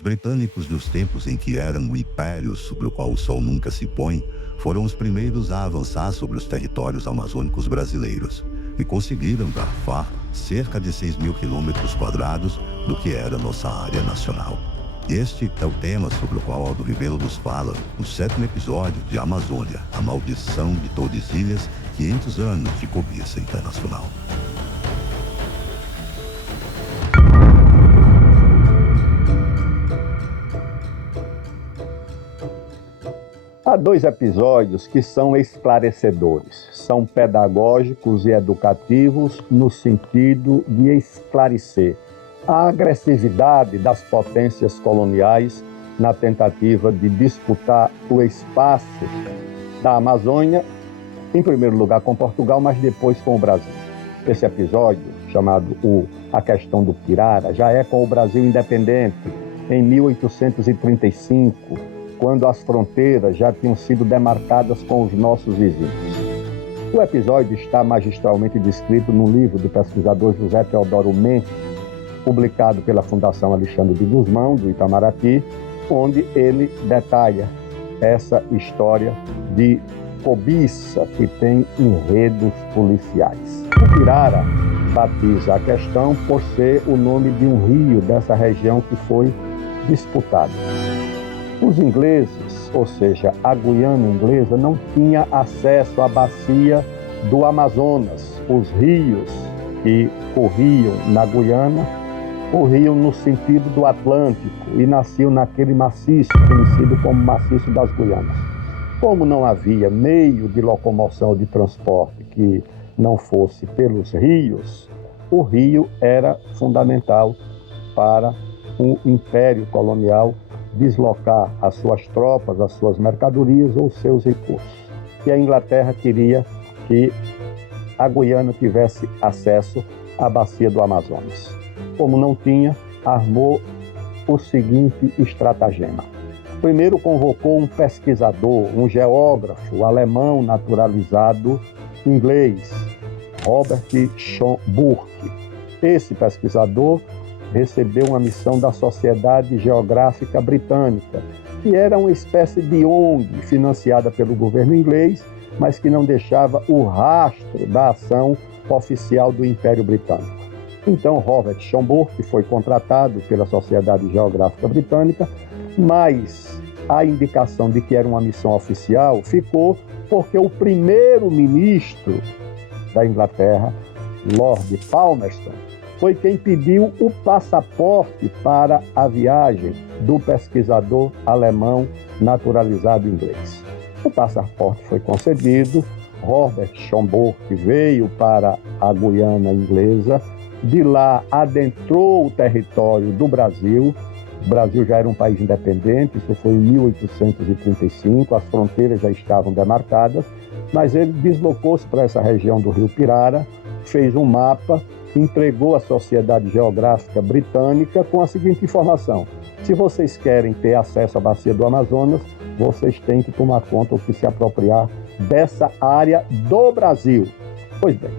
Os britânicos, nos tempos em que eram o império sobre o qual o sol nunca se põe, foram os primeiros a avançar sobre os territórios amazônicos brasileiros e conseguiram garfar cerca de 6.000 quilômetros quadrados do que era nossa área nacional. Este é o tema sobre o qual Aldo Ribeiro nos fala no 7º episódio de Amazônia, a maldição de Tordesilhas, 500 anos de cobiça internacional. Há 2 episódios que são esclarecedores, são pedagógicos e educativos no sentido de esclarecer a agressividade das potências coloniais na tentativa de disputar o espaço da Amazônia, em primeiro lugar com Portugal, mas depois com o Brasil. Esse episódio, chamado A Questão do Pirara, já é com o Brasil independente, em 1835, quando as fronteiras já tinham sido demarcadas com os nossos vizinhos. O episódio está magistralmente descrito no livro do pesquisador José Teodoro Mendes, publicado pela Fundação Alexandre de Gusmão, do Itamaraty, onde ele detalha essa história de cobiça que tem enredos policiais. O Pirara batiza a questão por ser o nome de um rio dessa região que foi disputado. Os ingleses, ou seja, a Guiana inglesa, não tinha acesso à bacia do Amazonas. Os rios que corriam na Guiana corriam no sentido do Atlântico e nasciam naquele maciço conhecido como Maciço das Guianas. Como não havia meio de locomoção ou de transporte que não fosse pelos rios, o rio era fundamental para o Império Colonial deslocar as suas tropas, as suas mercadorias ou os seus recursos. E a Inglaterra queria que a Guiana tivesse acesso à bacia do Amazonas. Como não tinha, armou o seguinte estratagema. Primeiro convocou um pesquisador, um geógrafo alemão naturalizado inglês, Robert Schomburgk. Esse pesquisador recebeu uma missão da Sociedade Geográfica Britânica, que era uma espécie de ONG financiada pelo governo inglês, mas que não deixava o rastro da ação oficial do Império Britânico. Então, Robert Schomburgk foi contratado pela Sociedade Geográfica Britânica, mas a indicação de que era uma missão oficial ficou porque o primeiro-ministro da Inglaterra, Lord Palmerston, foi quem pediu o passaporte para a viagem do pesquisador alemão naturalizado inglês. O passaporte foi concedido, Robert Schomburgk veio para a Guiana inglesa, de lá adentrou o território do Brasil. O Brasil já era um país independente, isso foi em 1835, as fronteiras já estavam demarcadas, mas ele deslocou-se para essa região do Rio Pirara, fez um mapa, entregou à Sociedade Geográfica Britânica com a seguinte informação: se vocês querem ter acesso à bacia do Amazonas, vocês têm que tomar conta ou que se apropriar dessa área do Brasil. Pois bem,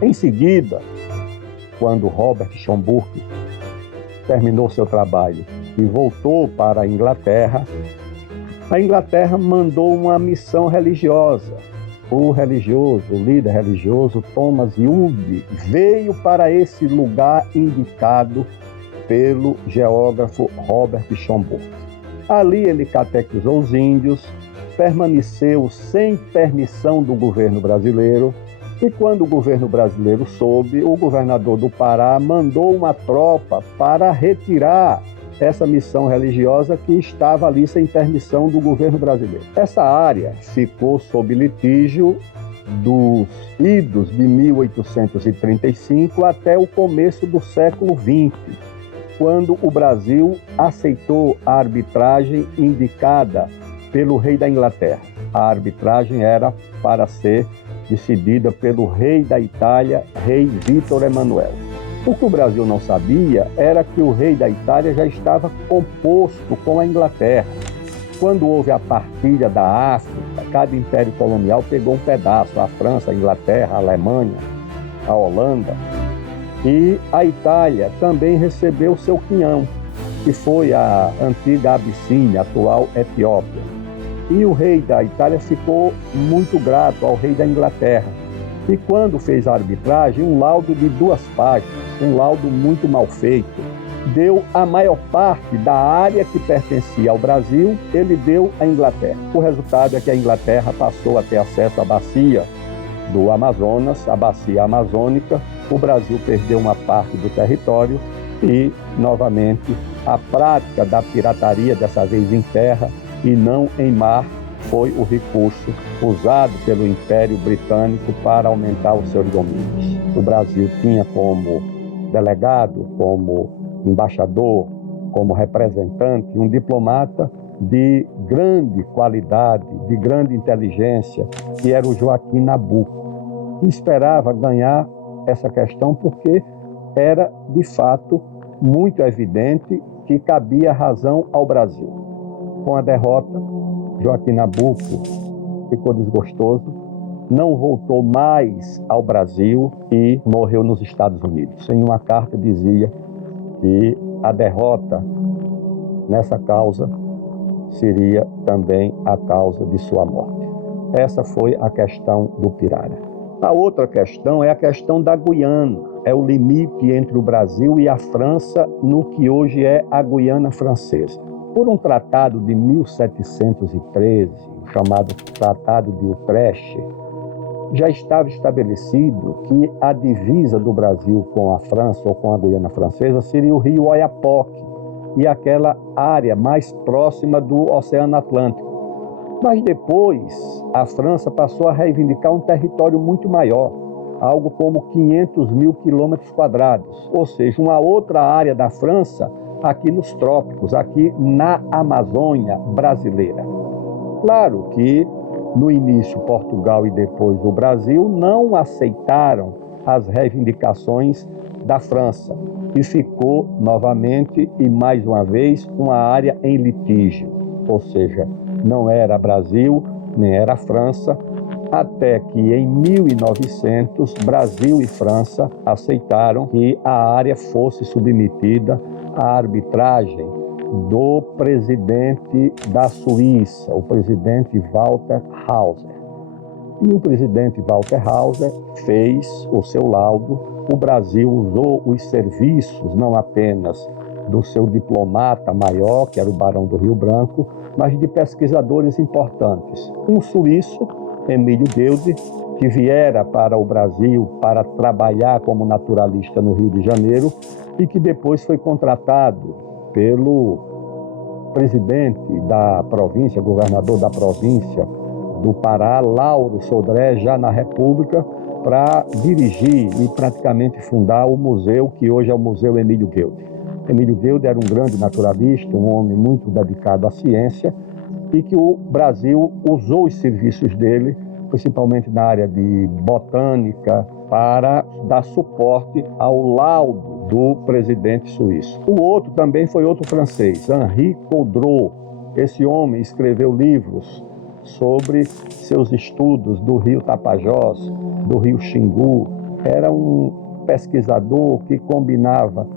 em seguida, quando Robert Schomburgk terminou seu trabalho e voltou para a Inglaterra mandou uma missão religiosa. O líder religioso Thomas Young veio para esse lugar indicado pelo geógrafo Robert Schomburgk. Ali ele catequizou os índios, permaneceu sem permissão do governo brasileiro, e quando o governo brasileiro soube, o governador do Pará mandou uma tropa para retirar essa missão religiosa que estava ali sem permissão do governo brasileiro. Essa área ficou sob litígio dos idos de 1835 até o começo do século XX, quando o Brasil aceitou a arbitragem indicada pelo rei da Inglaterra. A arbitragem era para ser decidida pelo rei da Itália, rei Vítor Emanuel. O que o Brasil não sabia era que o rei da Itália já estava composto com a Inglaterra. Quando houve a partilha da África, cada império colonial pegou um pedaço, a França, a Inglaterra, a Alemanha, a Holanda, e a Itália também recebeu seu quinhão. que foi a antiga Abissínia, atual Etiópia. E o rei da Itália ficou muito grato ao rei da Inglaterra. E quando fez a arbitragem, um laudo de 2 páginas, um laudo muito mal feito, deu a maior parte da área que pertencia ao Brasil, ele deu à Inglaterra. O resultado é que a Inglaterra passou a ter acesso à bacia do Amazonas, a bacia amazônica. O Brasil perdeu uma parte do território e, novamente, a prática da pirataria, dessa vez em terra e não em mar, foi o recurso usado pelo Império Britânico para aumentar os seus domínios. O Brasil tinha como delegado, como embaixador, como representante, um diplomata de grande qualidade, de grande inteligência, que era o Joaquim Nabuco, que esperava ganhar essa questão porque era, de fato, muito evidente que cabia razão ao Brasil. Com a derrota, Joaquim Nabuco ficou desgostoso, não voltou mais ao Brasil e morreu nos Estados Unidos. Em uma carta dizia que a derrota nessa causa seria também a causa de sua morte. Essa foi a questão do Pirara. A outra questão é a questão da Guiana. É o limite entre o Brasil e a França no que hoje é a Guiana Francesa. Por um tratado de 1713, chamado Tratado de Utrecht, já estava estabelecido que a divisa do Brasil com a França ou com a Guiana Francesa seria o rio Oiapoque e aquela área mais próxima do Oceano Atlântico. Mas depois, a França passou a reivindicar um território muito maior, algo como 500 mil quilômetros quadrados, ou seja, uma outra área da França aqui nos trópicos, aqui na Amazônia brasileira. Claro que no início Portugal e depois o Brasil não aceitaram as reivindicações da França e ficou novamente e mais uma vez uma área em litígio, ou seja, não era Brasil nem era França, até que em 1900 Brasil e França aceitaram que a área fosse submetida à arbitragem do presidente da Suíça, o presidente Walter Hauser. E o presidente Walter Hauser fez o seu laudo. O Brasil usou os serviços não apenas do seu diplomata maior, que era o Barão do Rio Branco, mas de pesquisadores importantes. Um suíço, Emílio Guilde, que viera para o Brasil para trabalhar como naturalista no Rio de Janeiro e que depois foi contratado pelo presidente da província, governador da província do Pará, Lauro Sodré, já na República, para dirigir e praticamente fundar o museu que hoje é o Museu Emílio Guilde. Emílio Guilde era um grande naturalista, um homem muito dedicado à ciência e que o Brasil usou os serviços dele, principalmente na área de botânica, para dar suporte ao laudo do presidente suíço. O outro também foi outro francês, Henri Coudreau. Esse homem escreveu livros sobre seus estudos do rio Tapajós, do rio Xingu. Era um pesquisador que combinava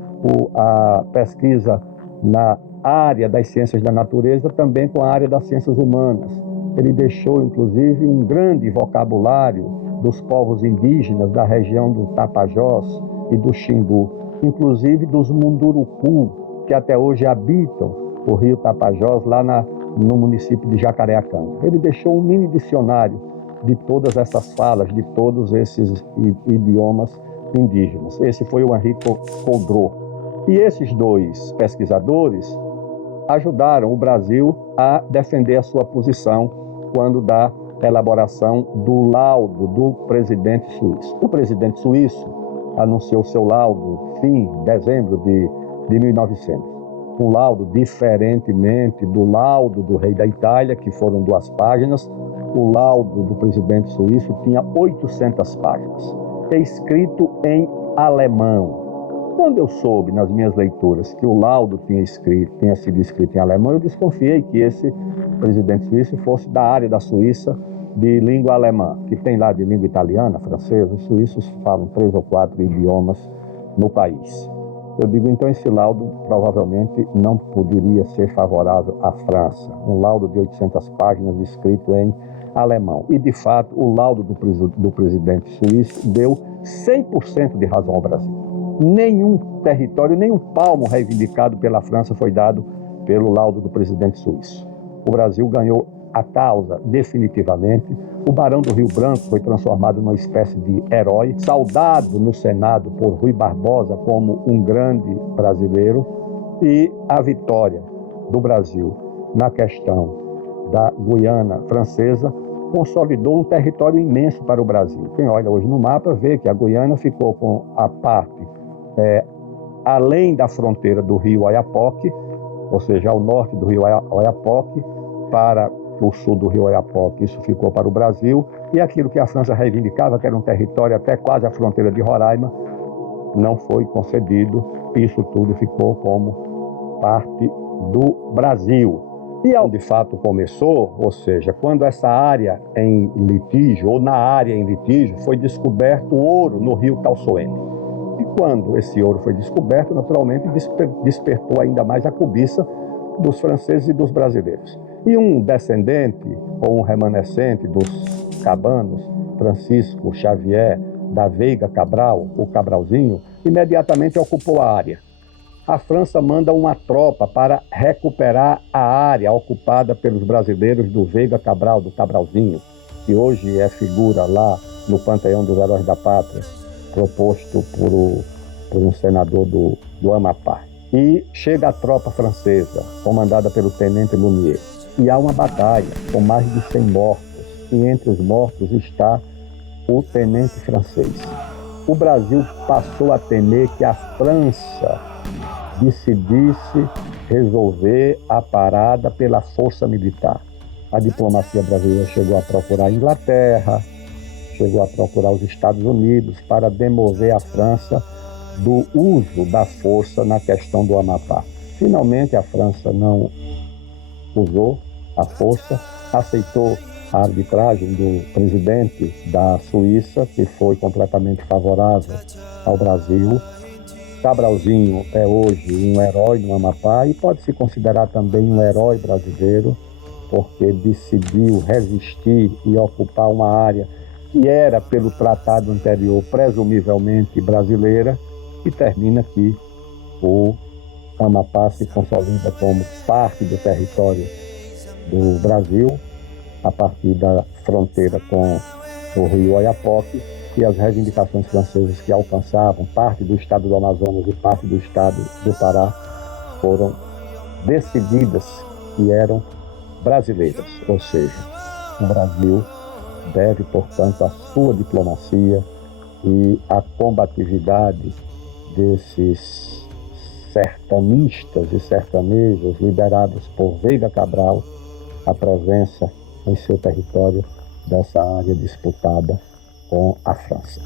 a pesquisa na área das ciências da natureza também com a área das ciências humanas. Ele deixou, inclusive, um grande vocabulário dos povos indígenas da região do Tapajós e do Xingu, inclusive dos Munduruku, que até hoje habitam o rio Tapajós, lá no município de Jacareacanga. Ele deixou um mini dicionário de todas essas falas, de todos esses idiomas indígenas. Esse foi o Henri Coudreau. E esses dois pesquisadores ajudaram o Brasil a defender a sua posição quando da elaboração do laudo do presidente suíço. O presidente suíço anunciou seu laudo em dezembro de 1900. Um laudo diferentemente do laudo do rei da Itália, que foram 2 páginas. O laudo do presidente suíço tinha 800 páginas, escrito em alemão. Quando eu soube nas minhas leituras que o laudo tinha sido escrito em alemão, eu desconfiei que esse presidente suíço fosse da área da Suíça de língua alemã, que tem lá de língua italiana, francesa. Os suíços falam 3 ou 4 idiomas no país. Eu digo, então, esse laudo provavelmente não poderia ser favorável à França. Um laudo de 800 páginas escrito em alemão. E, de fato, o laudo do presidente suíço deu 100% de razão ao Brasil. Nenhum território, nenhum palmo reivindicado pela França foi dado pelo laudo do presidente suíço. O Brasil ganhou a causa definitivamente. O Barão do Rio Branco foi transformado numa espécie de herói, saudado no Senado por Rui Barbosa como um grande brasileiro, e a vitória do Brasil na questão da Guiana Francesa consolidou um território imenso para o Brasil. Quem olha hoje no mapa vê que a Guiana ficou com a parte além da fronteira do rio Oiapoque, ou seja, ao norte do rio Oiapoque, para o sul do rio Oiapoque. Isso ficou para o Brasil, e aquilo que a França reivindicava, que era um território até quase a fronteira de Roraima, não foi concedido. Isso tudo ficou como parte do Brasil. E onde de fato começou, ou seja, quando essa área em litígio, ou na área em litígio, foi descoberto ouro no rio Calçoene. E quando esse ouro foi descoberto, naturalmente despertou ainda mais a cobiça dos franceses e dos brasileiros. E um descendente ou um remanescente dos cabanos, Francisco Xavier da Veiga Cabral, o Cabralzinho, imediatamente ocupou a área. A França manda uma tropa para recuperar a área ocupada pelos brasileiros do Veiga Cabral, do Cabralzinho, que hoje é figura lá no Panteão dos Heróis da Pátria, proposto por um senador do Amapá. E chega a tropa francesa, comandada pelo tenente Lumière. E há uma batalha com mais de 100 mortos, e entre os mortos está o tenente francês. O Brasil passou a temer que a França decidisse resolver a parada pela força militar. A diplomacia brasileira chegou a procurar a Inglaterra, chegou a procurar os Estados Unidos para demover a França do uso da força na questão do Amapá. Finalmente, a França não usou a força, aceitou a arbitragem do presidente da Suíça, que foi completamente favorável ao Brasil. Cabralzinho é hoje um herói no Amapá e pode se considerar também um herói brasileiro, porque decidiu resistir e ocupar uma área que era, pelo tratado anterior, presumivelmente brasileira, e termina que o Amapá se consolida como parte do território do Brasil, a partir da fronteira com o rio Oiapoque, e as reivindicações francesas que alcançavam parte do estado do Amazonas e parte do estado do Pará foram decididas e eram brasileiras, ou seja, o Brasil deve, portanto, a sua diplomacia e a combatividade desses sertanistas e sertanejos liderados por Veiga Cabral, a presença em seu território dessa área disputada com a França.